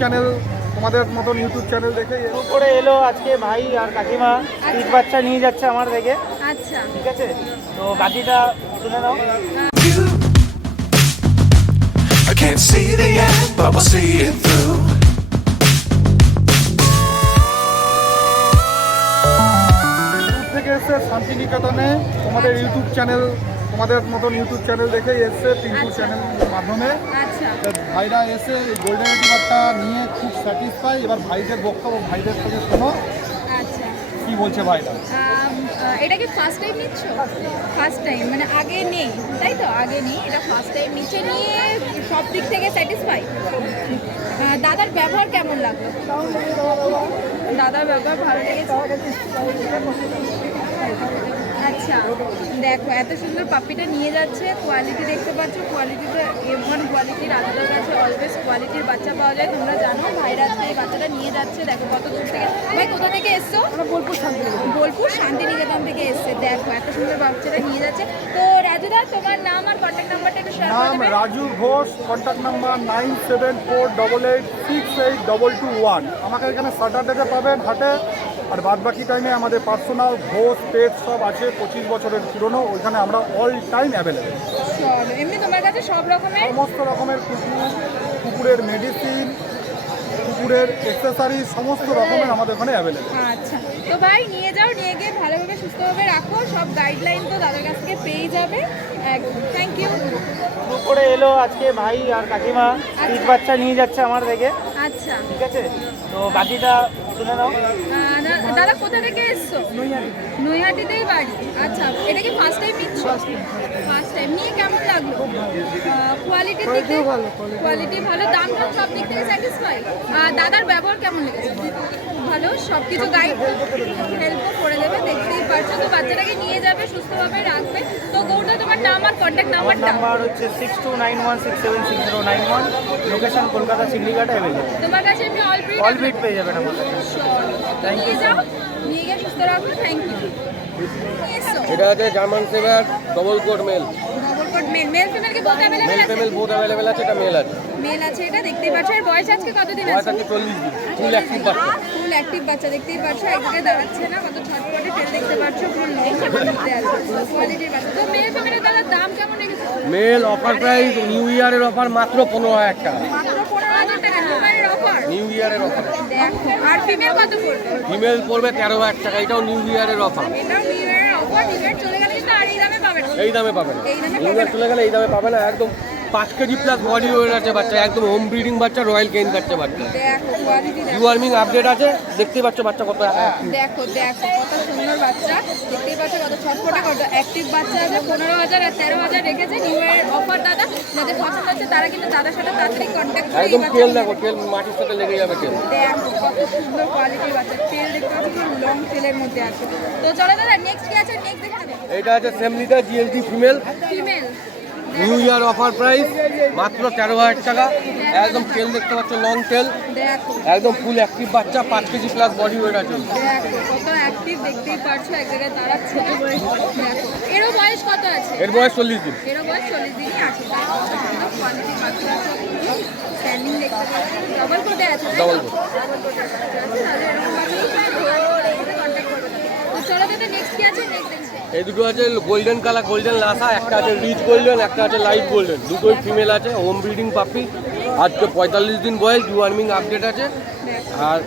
Channel, তোমাদের মতন YouTube channel দেখে করে এলো আজকে ভাই আর কাকিমা পিচ বাচ্চা নিয়ে যাচ্ছে আমার থেকে। আচ্ছা, ঠিক আছে, তো বাকিটা শুনে নাও। I can't see the end, but we'll see it through. থেকে এসে শান্তিনিকেতনে তোমাদের ইউটিউব চ্যানেল, তোমাদের মতন ইউটিউব চ্যানেল দেখে এসছে পিন্টু চ্যানেলের মাধ্যমে। আচ্ছা, ভাইরা এসে এই গোল্ডেন রিট্রিভারটা নিয়ে খুব স্যাটিসফাই। এবার ভাইদের বক্তব্য, ভাইদের থেকে শোনো আচ্ছা। কি বলছে ভাইরা। এটা কি ফার্স্ট টাইম নিচ্ছ? ফার্স্ট টাইম মানে আগে নেই, তাই তো? আগে নেই, এটা ফার্স্ট টাইম নিচে নিয়ে সব দিক থেকে স্যাটিসফাই। দাদার ব্যবহার কেমন লাগলো? দাদার ব্যবহার ভালো লেগেছে। আচ্ছা, দেখো এত সুন্দর পাপ্পিটা নিয়ে যাচ্ছে, কোয়ালিটি দেখতে পাচ্ছ, কোয়ালিটিটা A1 কোয়ালিটি। দাদাদের কাছে অলওয়েজ কোয়ালিটির বাচ্চা পাওয়া যায়, তোমরা জানো। ভাইরা আজকে এই বাচ্চাটা নিয়ে যাচ্ছে, দেখো কত দূর থেকে। ভাই কোথা থেকে এসছো? বোলপুর শান্তিনিকেতন থেকে এসছে। দেখো এত সুন্দর বাচ্চাটা নিয়ে যাচ্ছে। তো রাজুদা, তোমার নাম আর কন্ট্যাক্ট নাম্বারটা একটু শেয়ার করে নাম দেবে? Raju Ghosh, contact number 9748868221। আমাকে এখানে স্যাটারডেতে পাবেন হাটে, আর বাদবাকি টাইমে আমাদের পার্সোনাল ঘোষ পেট সব আছে, 25 বছরের পুরনো। ওইখানে আমরা অল টাইম অ্যাভেলেবেল। চলো, এমনি তোমার কাছে সব রকমের সমস্ত রকমের কুকুরের মেডিসিন, কুকুরের অ্যাক্সেসরি সমস্ত রকমের আমাদের ওখানে অ্যাভেলেবেল। আচ্ছা, তো ভাই নিয়ে যাও, নিয়ে গিয়ে ভালোভাবে সুস্থভাবে রাখো। সব গাইডলাইন তো দাদার কাছ থেকে পেয়ে যাবে। একদম, থ্যাংক ইউ। করে এলো আজকে ভাই আর কাকিমা পিচ বাচ্চা নিয়ে যাচ্ছে আমার থেকে। আচ্ছা, ঠিক আছে, তো বাকিটা শুনে নাও। দাদা কোথা থেকে এসছো? নৈহাটিতেই বাড়ি। আচ্ছা, এটা কি ফার্স্ট টাইম নিচ্ছ? ফার্স্ট টাইম নিয়ে কেমন লাগলো? কোয়ালিটির দিক থেকে কোয়ালিটি ভালো, দাম টাম সব দিক থেকে স্যাটিসফাই। দাদার ব্যবহার কেমন লেগেছে? ভালো, সব কিছু গাইড হেল্পও করে দেবে, দেখতেই পারছো। তো বাচ্চাটাকে নিয়ে যাবে, সুস্থভাবে রাখবে। তো গৌটা, তোমার নাম আর কন্ট্যাক্ট নাম্বারটা? নাম্বার হচ্ছে 6291676091, লোকেশন কলকাতা সিন্ডিকেট অ্যাভেলেবল। তোমার কাছে এমনি অল ব্রিড পেয়ে যাবেন আমার কাছে। নিয়ে যাও, নিয়ে গিয়ে সুস্থ রাখো। Thank you. এটা আছে German shepherd double coat male. Double coat male, male female কি বোথ মেল अवेलेबल আছে? ফিমেল বোথ অ্যাভেলেবেল আছে, এটা মেল আছে। মেল আছে, এটা দেখতেই পাচ্ছ। এর বয়স আজকে কতদিন বয়স আছে? আছে 40 দিন, ফুল অ্যাক্টিভ বাচ্চা। ফুল অ্যাক্টিভ বাচ্চা, দেখতেই পাচ্ছ। একদিকে দাঁড়াচ্ছে না, কত ছটপটে টেল দেখতে পাচ্ছ, ফুল লংতে আছে, কোয়ালিটির বাচ্চা। তো মেল ফিমেলের দাম কেমন রেখেছে? মেল অফার প্রাইস নিউ ইয়ারের অফার মাত্র 15,000 টাকা। মাত্র 15,000 টাকা নিউ ইয়ারের অফার। নিউ ইয়ারের অফার। দেখো, আর ফিমেল কত পড়বে? ফিমেল পড়বে 13,000 টাকা, এটাও নিউ ইয়ারের অফার। এটাও নিউ ইয়ারের অফার। নিউ ইয়ার চলে গেলে কিন্তু আর এই দামে পাবেন না। এই দামে পাবেন। এই দামে নিউ ইয়ার চলে গেলে এই দামে পাবে না। একদম 5 কেজি প্লাস বডি ওয়েট আছে বাচ্চা, একদম হোম ব্রিডিং বাচ্চা, রয়্যাল কেন কাটছে বাচ্চা। দেখো কোয়ালিটি, দেখো। ডিওয়ার্মিং আপডেট আছে, দেখতেই পাচ্ছ বাচ্চা কত দেখো দেখো কত সুন্দর বাচ্চা, দেখতেই পাচ্ছ কত ছটফটে, কত অ্যাক্টিভ বাচ্চা আছে। 15,000 আর 13,000 রেখেছে নিউ ইয়ারের অফার। দাদা, যাদের পছন্দ হচ্ছে তারা কিন্তু দাদার সাথে তাড়াতাড়ি কন্ট্যাক্ট করে এই একদম বাচ্চা তেল দেখো, তেল মাটির সাথে লেগে যাবে তেল। দেখো কত সুন্দর কোয়ালিটির বাচ্চা, তেল দেখতে পাচ্ছ, পুরো লং তেলের মধ্যে আছে। তো চলো দাদা, নেক্সট কি আছে? নেক্সট দেখতে হবে। এটা আছে সেমলিটা জিএলটি female, female, new year offer price মাত্র 13,000 টাকা। একদম তেল দেখতে পাচ্ছ, লং তেল, দেখো একদম ফুল অ্যাক্টিভ বাচ্চা, 5 কেজি প্লাস বডি ওয়েট আছে। দেখো কত অ্যাক্টিভ, দেখতেই পাচ্ছ, এক জায়গায় দাঁড়াচ্ছে। দেখো এরও বয়স কত আছে? এর বয়স 40 দিন। এরও বয়স 40 দিনই আছে। কোয়ালিটি মাত্র স্ট্যান্ডিং দেখতে পাচ্ছি, ডবল কোটে আছে। Double coat। ডবল কোটে আছে, তাহলে এরকম বাচ্চা কন্ট্যাক্ট করবে। তো চলো দাদা, নেক্সট কি আছে? নেক্সট দেখছি। এই দুটো আছে গোল্ডেন কালার, গোল্ডেন লাসা, একটা আছে রিচ গোল্ডেন, একটা আছে লাইট গোল্ডেন। দুটোই ফিমেল আছে, হোম ব্রিডিং পাপি। আজকে 45 দিন বয়স, ডিওয়ার্মিং আপডেট আছে, আর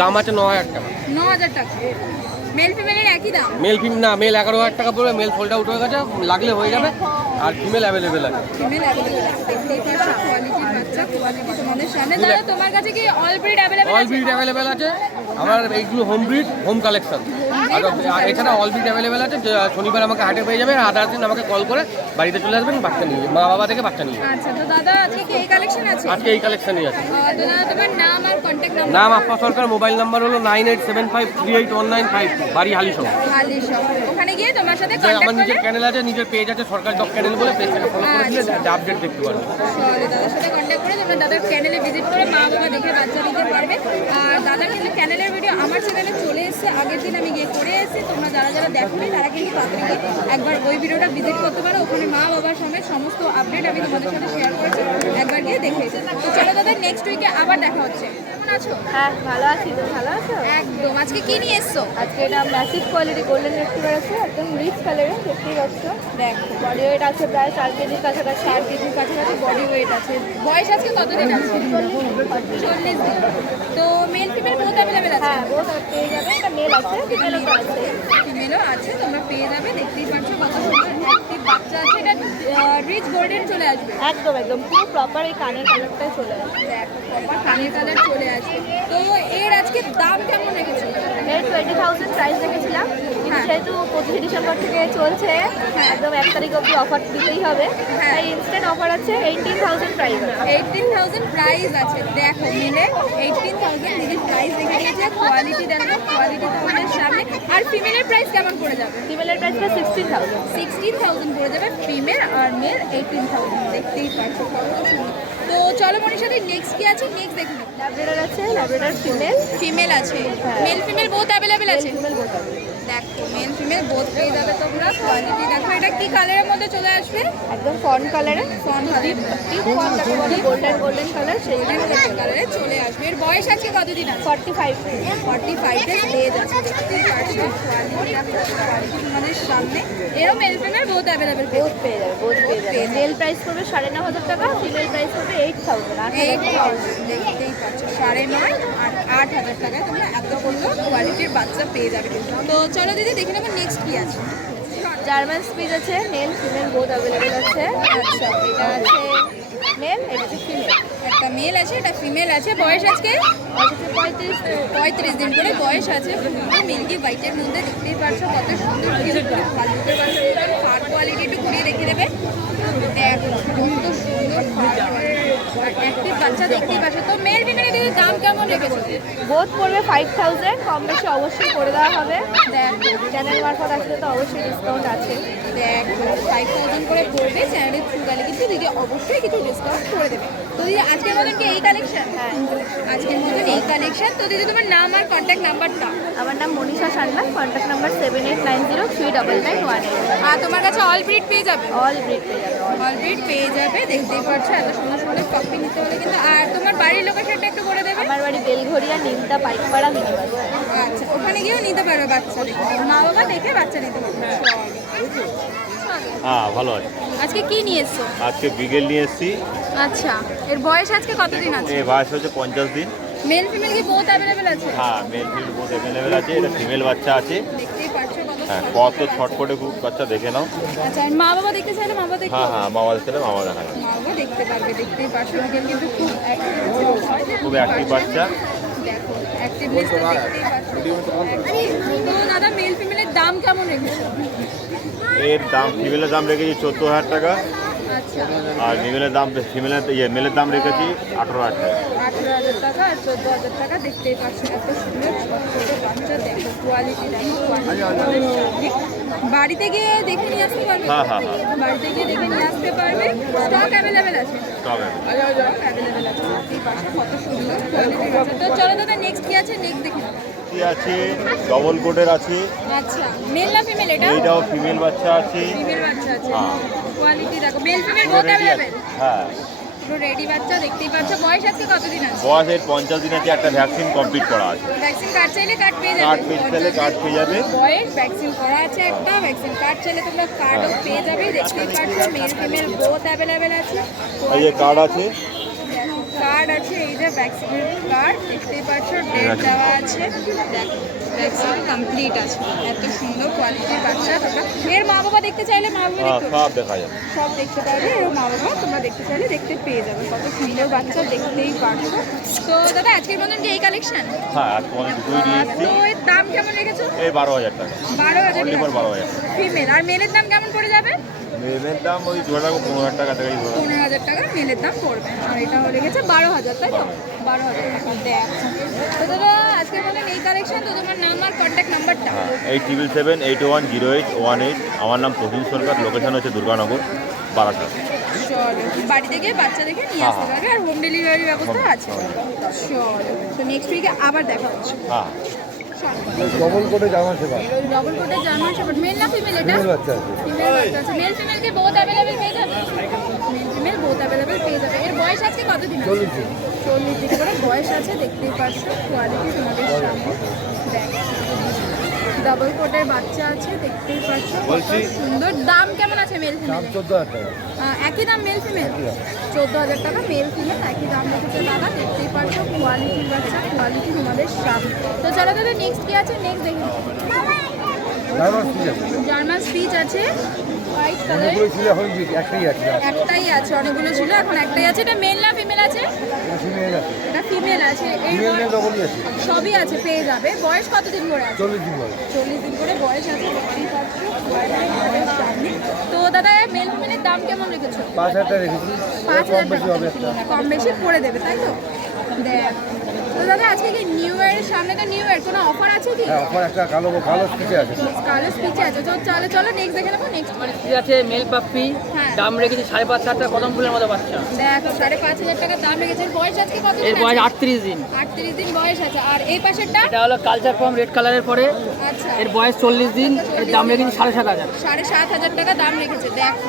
দাম আছে 9,000 টাকা। 9,000 টাকা। মেল ফিমেলের একই দাম? মেল ফিম না, মেল 11,000 টাকা পড়বে, মেল সোল্ড আউট হয়ে গেছে, লাগলে হয়ে যাবে। আর ফিমেল অ্যাভেলেবেল আছে। ফিমেল অ্যাভেলেবল আছে, দেখতেই পাচ্ছ কোয়ালিটির বাচ্চা, কোয়ালিটি তোমাদের সামনে। দাদা, তোমার কাছে কি অল ব্রিড অ্যাভেলেবল অল আছে? ব্রিড অ্যাভেলেবেল আছে আমার, এইগুলো হোম ব্রিড, হোম কালেকশন। আর এছাড়া অল ব্রিড অ্যাভেলেবেল আছে। শনিবার আমাকে হাটে পেয়ে যাবে, আর আদার দিন আমাকে কল করে বাড়িতে চলে আসবেন বাচ্চা নিয়ে, মা বাবা থেকে বাচ্চা নিয়ে। আচ্ছা, তো দাদা আজকে কি এই কালেকশন আছে? আজকে এই কালেকশনই আছে। তো দাদা, তোমার নাম আর কন্ট্যাক্ট নাম্বার? নাম আপ্পা সরকার, মোবাইল নাম্বার হলো 9875381952, বাড়ি হালিশহর। খালি সব ওখানে গিয়ে তোমার সাথে আমার কন্ট্যাক্ট নিজের করলে চ্যানেল আছে, নিজের পেজ আছে সরকার ডগ চ্যানেল বলে, পেজটাকে ফলো করে দিলে আপডেট দেখতে পারবে। চলে দাদার সাথে কন্ট্যাক্ট করে তোমরা দাদার চ্যানেলে ভিজিট করে মা বাবা দেখে বাচ্চা নিতে পারবে। আর দাদার কিন্তু চ্যানেলের ভিডিও আমার চ্যানেলে চলে এসছে আগের দিন, আমি গিয়ে করে এসেছি। তোমরা যারা যারা দেখোনি তারা কিন্তু তাড়াতাড়ি গিয়ে একবার ওই ভিডিওটা ভিজিট করতে পারো। ওখানে মা বাবার সমেত সমস্ত আপডেট আমি তোমাদের সাথে শেয়ার করেছি, একবার গিয়ে দেখে এসে। তো চলো দাদা, নেক্সট উইকে আবার দেখা হচ্ছে। কেমন আছো? হ্যাঁ ভালো আছি, তো ভালো আছো? একদম। আজকে কি নিয়ে এসছো? আজকে এটা ম্যাসিভ কোয়ালিটি গোল্ডেন রেক্টিভার আছে, একদম রিচ কালারে, দেখতেই পাচ্ছ। দেখো, বডি ওয়েট আছে প্রায় 4 কেজির কাছাকাছি। 4 কেজির কাছাকাছি বডি ওয়েট আছে। বয়স আজকে কতদিন আছে? 40 দিন। তো মেল ফিমেল বোথ অ্যাভেলেবেল আছে? হ্যাঁ বহুত পেয়ে যাবে, এটা মেল আছে, ফিমেলও তো আছে। ফিমেলও আছে, তোমরা পেয়ে যাবে। দেখতেই পাচ্ছ কত সুন্দর অ্যাক্টিভ বাচ্চা আছে। এটা রিচ গোল্ডেন চলে আসবে। একদম একদম পুরো প্রপার এই কানের কালারটাই চলে আসবে। দেখো, প্রপার কানের কালার চলে আসবে। তো এর আজকে দাম কেমন রেখেছো? এর 20,000 প্রাইস রেখেছিলাম, কিন্তু হ্যাঁ। যেহেতু 25 ডিসেম্বর থেকে চলছে, একদম 1 তারিখ অবধি অফার দিতেই হবে। হ্যাঁ। তাই ইনস্ট্যান্ট অফার আছে 18,000 প্রাইস। 18,000 প্রাইস আছে। দেখো, মিলে 18,000 দিদি প্রাইস রেখে দিয়েছে। কোয়ালিটি দেখো, কোয়ালিটি তোমাদের সামনে। আর ফিমেলের প্রাইস কেমন পড়ে যাবে? ফিমেলের প্রাইসটা 16,000। 16,000 পড়ে যাবে ফিমেল, আর মেল 18,000। দেখতেই পাচ্ছ কত সুন্দর। তো চলো মনীষা দি, নেক্সট কি আছে? নেক্সট দেখুন। ল্যাব্রাডর আছে, ল্যাব্রাডর ফিমেল। ফিমেল আছে, হ্যাঁ। মেল ফিমেল বোথ অ্যাভেলেবেল আছে। ফিমেল বোথ আছে। দেখো, মেল ফিমেল বোথ পেয়ে যাবে তোমরা। কোয়ালিটি দেখো, এটা কি কালারের মধ্যে চলে আসবে? একদম ফন কালারে, ফন ডিপ ফন কালার বলে, গোল্ডেন গোল্ডেন কালার, সেই কালারে চলে আসবে। এর বয়স আজকে কতদিন আছে? 45 45 ডেজ এজ আছে। দেখতেই পাচ্ছ কোয়ালিটি তোমাদের সামনে। এরও male female both available both পেয়ে যাবে, বোথ পেয়ে যাবে। মেল প্রাইস পড়বে 9,500 টাকা, ফিমেল প্রাইস পড়বে 8,000। 8,000। দেখতেই পাচ্ছ 9,500 আর 8,000 টাকায় তোমরা এত সুন্দর কোয়ালিটির বাচ্চা পেয়ে যাবে। তো চলো দিদি, দেখে নেবো নেক্সট কি আছে। জার্মান স্পিচ আছে, মেল ফিমেল বোথ অ্যাভেলেবেল আছে। আচ্ছা, এটা আছে মেল, এটা হচ্ছে ফিমেল। একটা মেল আছে, এটা ফিমেল আছে। বয়স আজকে হচ্ছে 35 দিন করে বয়স আছে। মিল্কি হোয়াইটের মধ্যে দেখতেই পাচ্ছ কত সুন্দর ফালতুতে পাচ্ছ। ফার কোয়ালিটি একটু ঘুরিয়ে রেখে দেবে। দেখো কত সুন্দর অ্যাক্টিভ বাচ্চা দেখতেই পাচ্ছ। তো মেল ফিমেলের দিদি দাম কেমন রেখেছো? বোথ পড়বে 5,000, কম বেশি অবশ্যই করে দেওয়া হবে। দেখো, চ্যানেল মারফত আসলে তো অবশ্যই ডিসকাউন্ট আছে। দেখো 5,000 করে পড়বে। চ্যানেলের থ্রু গেলে কিন্তু দিদি অবশ্যই কিছু ডিসকাউন্ট করে দেবে। তো দিদি আজকের মতন কি এই কালেকশন? হ্যাঁ, আজকের মতন এই কালেকশন। তো দিদি তোমার নাম আর কন্ট্যাক্ট নাম্বারটা? আমার নাম মনীষা সান্যাল, কন্ট্যাক্ট নাম্বার 7890399918। আর তোমার কাছে অল ব্রিড পেয়ে যাবে? অল ব্রিড পেয়ে যাবে, অল ব্রিড পেয়ে যাবে। দেখতেই পাচ্ছ এত সুন্দর সুন্দর পাপি নিতে হলে কিন্তু। আর তোমার বাড়ির লোকেশনটা একটু বলে দেবে। আমার বাড়ি বেলঘরিয়া, নিমতা, পাইকপাড়া, মিনিবাস। আচ্ছা, ওখানে গিয়েও নিতে পারো বাচ্চা দেখে। মা বাবা দেখে বাচ্চা নিতে পারবে। হ্যাঁ ভালো আছে। আজকে কি নিয়ে এসছো? আজকে বিগেল নিয়ে এসেছি। আচ্ছা, এর বয়স আজকে কতদিন আছে? এর বয়স হচ্ছে 50 দিন। মেল ফিমেল কি বোথ অ্যাভেলেবেল আছে? হ্যাঁ মেল ফিমেল বোথ অ্যাভেলেবেল আছে। এটা ফিমেল বাচ্চা আছে। দেখতেই পাচ্ছ কত হ্যাঁ সুন্দর। কত ছটপটে খুব বাচ্চা, দেখে নাও। আচ্ছা, আর মা বাবা দেখতে চাইলে মা বাবা দেখতে হ্যাঁ হ্যাঁ মামা দেখতে মামা দেখা যাবে। মা বাবা দেখতে পারবে। দেখতেই পাচ্ছ বিকেল কিন্তু খুব অ্যাক্টিভ আছে। খুব অ্যাক্টিভ বাচ্চা। দেখো অ্যাক্টিভনেসটা দেখতেই পাচ্ছ। তো দাদা, মেল ফিমেলের দাম কেমন রেখেছো? এর দাম ফিমেলের দাম রেখেছি 14,000 টাকা, আচ্ছা, আর মেলের মেলের দাম রেখেছি 18,000 টাকা। 18,000 টাকা আর 14,000 টাকা। দেখতেই পাচ্ছ এত সুন্দর ছোট ছোট বাচ্চা। দেখো কোয়ালিটি, দেখো কোয়ালিটি। বাড়িতে গিয়ে দেখে নিয়ে আসতে পারবে? হ্যাঁ হ্যাঁ হ্যাঁ বাড়িতে গিয়ে দেখে নিয়ে আসতে পারবে। স্টক অ্যাভেলেবেল আছে? তবে স্টক অ্যাভেলেবেল আছে। দেখতেই পাচ্ছ কত সুন্দর কোয়ালিটি আছে। তো চলো দাদা, নেক্সট কি আছে নেক্সট দেখে নাও। কি আছে, ডবল কোটের আছে। আচ্ছা, মেল না ফিমেল এটা? এইটাও ফিমেল বাচ্চা আছে। ফিমেল বাচ্চা আছে। হ্যাঁ। কোয়ালিটি দেখো, মেল ফিমেল বোথ রেডি আছে। অ্যাভেলেবেল। হ্যাঁ পুরো রেডি বাচ্চা। দেখতেই পাচ্ছ বয়স আজকে কতদিন আছে? বয়স এর 50 দিন আছে। একটা ভ্যাকসিন কমপ্লিট করা আছে। ভ্যাকসিন কার্ড চাইলে কার্ড পেয়ে যাবে। কার্ড পেলে কার্ড পেয়ে যাবে। বয়স ভ্যাকসিন করা আছে একটা। ভ্যাকসিন কার্ড চাইলে তোমরা কার্ডও পেয়ে যাবে। দেখতেই পাচ্ছ মেল ফিমেল বোথ অ্যাভেলেবেল আছে। এই যে কার্ড আছে। কার্ড আছে, এই যে ভ্যাকসিনের কার্ড দেখতেই পাচ্ছ, ডেট দেওয়া আছে। দেখো ভ্যাকসিন কমপ্লিট আছে। এত সুন্দর কোয়ালিটির বাচ্চা। তোমরা এর মা বাবা দেখতে চাইলে মা বাবা হ্যাঁ দেখতে সব দেখা যাবে। সব দেখতে পারবে। এর মা বাবা তোমরা দেখতে চাইলে দেখতে পেয়ে যাবে। কত সুন্দর বাচ্চা দেখতেই পারছো। তো দাদা আজকের মতন কি এই কালেকশন? হ্যাঁ আর তোমার দুটোই নিয়ে এসেছি। তো এর দাম কেমন রেখেছো? এর 12,000 টাকা। 12,000 অনলি ফর 12,000 টাকা। ফিমেল। আর মেলের দাম কেমন পড়ে যাবে? মেলের দাম ওই জোড়া 15,000 টাকা থেকে ধরো। 15,000 টাকা মেলের দাম পড়বে। আর এটা হয়ে গেছে 12,000, তাই তো? 12,000 টাকা। দেখ, তো দাদা আজকের মতন এই কালেকশন। তো তোমার নাম আর কন্ট্যাক্ট নাম্বারটা? হ্যাঁ 8777810818। আমার নাম প্রবীণ সরকার। লোকেশন হচ্ছে দুর্গানগর, বারাসাত। চলো, বাড়িতে গিয়ে বাচ্চা দেখে নিয়ে আসতে পারবে। আর হোম ডেলিভারি ব্যবস্থা আছে। চলো, তো নেক্সট উইকে আবার দেখা হচ্ছে। হ্যাঁ। ডবল কোটে জামা সেবা ডবল কোটের জার্মান শেফার্ড মেল না ফিমেল এটা ফিমেল বাচ্চা আছে। ফিমেল বাচ্চা আছে মেল ফিমেল কে বোথ अवेलेबल পেয়ে যাবে মেল ফিমেল বোথ अवेलेबल পেয়ে যাবে এর বয়স আজকে কতদিন আছে 40 দিন। 40 দিন করে বয়স আছে দেখতেই পাচ্ছো কোয়ালিটি তোমাদের সামনে দেখ ডাবল কোটের বাচ্চা আছে দেখতেই পাচ্ছো কত সুন্দর দাম কেমন আছে মেল দাম ফিমেল 14,000 টাকা। একই দাম মেল ফিমেল 14,000 টাকা মেল ফিমেল একই দাম রেখেছে দাদা দেখতেই পাচ্ছ কোয়ালিটির বাচ্চা কোয়ালিটি তোমাদের সামনে তো চলো দাদা নেক্সট কি আছে নেক্সট দেখি জার্মান কি আছে? জার্মান স্পিচ আছে হোয়াইট কালার অনেকগুলো ছিল, এখন কি একটাই আছে। একটাই আছে অনেকগুলো ছিল এখন একটাই আছে এটা মেল না ফিমেল আছে এটা ফিমেল আছে। এটা ফিমেল আছে এই ফিমেল নিয়ে ডবলই আছে। সবই আছে পেয়ে যাবে বয়স কতদিন করে আছে 40 দিন বয়স। 40 দিন করে বয়স আছে দেখতেই পাচ্ছ কোয়ালিটি তোমাদের সামনে তো দাদা মেল ফিমেলের দাম কেমন রেখেছো 5,000 টাকা রেখেছি। 5,000 বেশি হবে একটা। কম বেশি করে দেবে তাই তো দেখ তো দাদা আজকে কি নিউ ইয়ারের সামনে তো নিউ ইয়ার কোনো অফার আছে কি হ্যাঁ, অফার একটা কালো স্পিচে আছে। কালো স্পিচে আছে তো চলো চলো নেক্সট দেখে নেবো নেক্সট ঠিক আছে মেল পাপ্পি হ্যাঁ। দাম রেখেছি 5,500 টাকা কদম ফুলের মতো বাচ্চা দেখো 5,500 টাকা দাম রেখেছে এর বয়স আজকে কত এর বয়স 38 দিন 38 দিন বয়স আছে আর এই পাশেরটা এটা হলো কালচার ফর্ম রেড কালারের পরে আচ্ছা এর বয়স 40 দিন এর দাম রেখেছি 7,500 7,500 টাকা দাম রেখেছে দেখো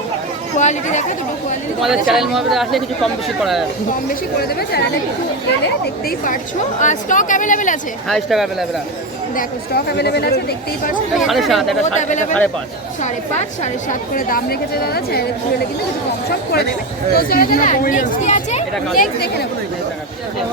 কোয়ালিটি দেখো দুটো কোয়ালিটি তোমাদের চ্যানেল মধ্যে আসলে কিছু কম বেশি করা যাবে কম বেশি করে দেবে চ্যানেলে কিছু এলে দেখতেই পারছো আর স্টক অ্যাভেলেবেল আছে হাই টাকা অ্যাভেলেবেল দেখো স্টক অ্যাভেলেবেল আছে দেখতেই পারছো 7,500 এটা 5,500 7.5 করে দাম রেখেছে দাদা চ্যানেলে খুলে কিন্তু কিছু কম সম করে দেবে তো চলো দাদা নেক্সট কি আছে নেক্সট দেখে নেবো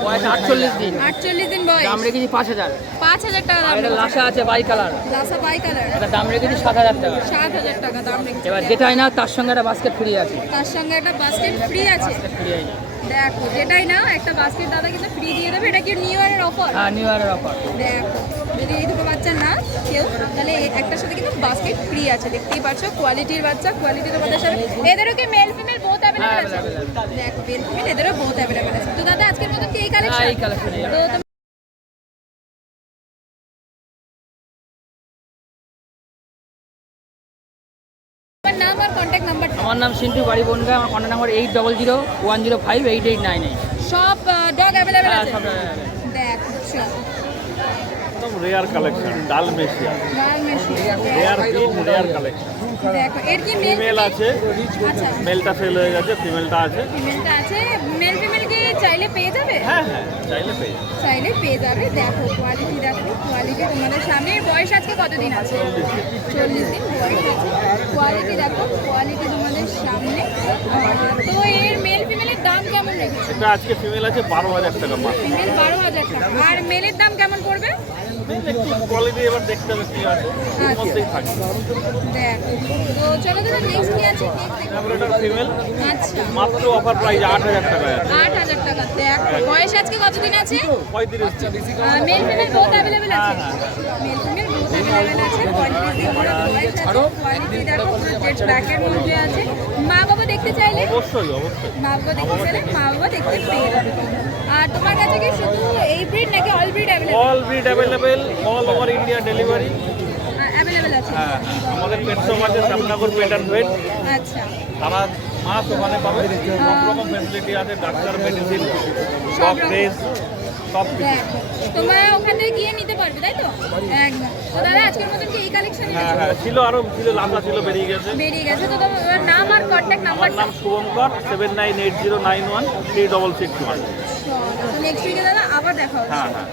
বয়স 48 দিন 48 দিন বয়স দাম রেখেছি 5,000 5,000 টাকা দাম আর এটা লাসা আছে বাই কালার লাসা বাই কালার এটা দাম রেখেছি 7,000 টাকা 7,000 টাকা দাম রেখেছে এবার যেটাই না তার সঙ্গে একটা বাস্কেট ফ্রি আছে তার সঙ্গে একটা বাস্কেট ফ্রি আছে ফ্রি আছে দেখো যেটাই না একটা বাস্কেট দাদা কিন্তু ফ্রি দিয়ে দেবে এটা কি নিউ ইয়ারের অফার হ্যাঁ নিউ ইয়ারের অফার দেখো যদি এই দুটো বাচ্চা না কেউ তাহলে একটার সাথে কিন্তু বাস্কেট ফ্রি আছে দেখতেই পাচ্ছ কোয়ালিটির বাচ্চা কোয়ালিটি তোমাদের সাথে এদেরও কি মেল ফিমেল বোথ অ্যাভেলেবল আছে দেখো মেল ফিমেল এদেরও বোথ অ্যাভেলেবল আছে তো দাদা আজকের মতো কি এই কালেকশন এই কালেকশন তো তোমার নাম আর কন্ট্যাক্ট নাম্বারটা আমার নাম সিন্টু বাড়ি বনগা আমার কন্ট্যাক্ট নাম্বার 8001058899 সব ডগ অ্যাভেলেবল হ্যাঁ আছে সব দেখো চলো একদম রেয়ার কালেকশন ডালমেশিয়া লাল মেশিন রেয়ার ব্রিড রেয়ার কালেকশন দেখো এর কি মেল ফিমেল আছে আচ্ছা মেলটা সেল হয়ে গেছে ফিমেলটা আছে ফিমেলটা আছে মেল ফিমেল কি চাইলে পেয়ে যাবে হ্যাঁ হ্যাঁ চাইলে পেয়ে যাবে। চাইলে পেয়ে যাবে দেখো কোয়ালিটি দেখো কোয়ালিটি তোমাদের সামনে এর বয়স আজকে কতদিন আছে 40 দিন বয়স আছে কোয়ালিটি দেখো কোয়ালিটি তোমাদের সামনে তো এর মেল ফিমেলের দাম কেমন রেখেছে এটা আজকে ফিমেল আছে 12,000 টাকা মাত্র ফিমেল 12,000 টাকা আর মেলের দাম কেমন পড়বে কোয়ালিটি এবার দেখতে হবে কি আছে এর মধ্যেই থাকবে দেখো তো চলো দাদা নেক্সট কি আছে নেক্সট তারপরে এটা ফিমেল আচ্ছা মাত্র অফার প্রাইস 8,000 টাকা আছে 8,000 টাকা দেখো বয়স আজকে কতদিন আছে 35 দিন মেল ফিমেল বোথ অ্যাভেলেবল আছে মেল ফিমেল বোথ অ্যাভেলেবল আছে 35 দিন করে বয়স আছে কোয়ালিটি দেখো পুরো জেট ব্ল্যাকের মধ্যে আছে মা বাবা দেখতে চাইলে অবশ্যই অবশ্যই মা বাবা দেখতে চাইলে মা বাবা দেখতে পেয়ে যাবে আর তোমার কাছে কি শুধু এই ব্রিড নাকি all breed available all breed available all over India delivery available আছে হ্যাঁ আমাদের পেট শপ আছে শ্যামনগর পেট অ্যান্ড ভেট আচ্ছা সারা মাস ওখানে পাবে সব রকম ফ্যাসিলিটি আছে ডাক্তার মেডিসিন সব ড্রেস সব কিছু দেখো তোমরা ওখানে গিয়ে নিতে পারবে তাই তো একদম তো দাদা আজকের মতন কি এই কালেকশন হ্যাঁ হ্যাঁ ছিল আরো ছিল লাম্বা ছিল বেরিয়ে গেছে বেরিয়ে গেছে তো তোমার নাম আর কন্ট্যাক্ট আমার নাম্বারটা নাম শুভঙ্কর 7980913661 নেক্সট উইকে দাদা আবার দেখা হবে হ্যাঁ হ্যাঁ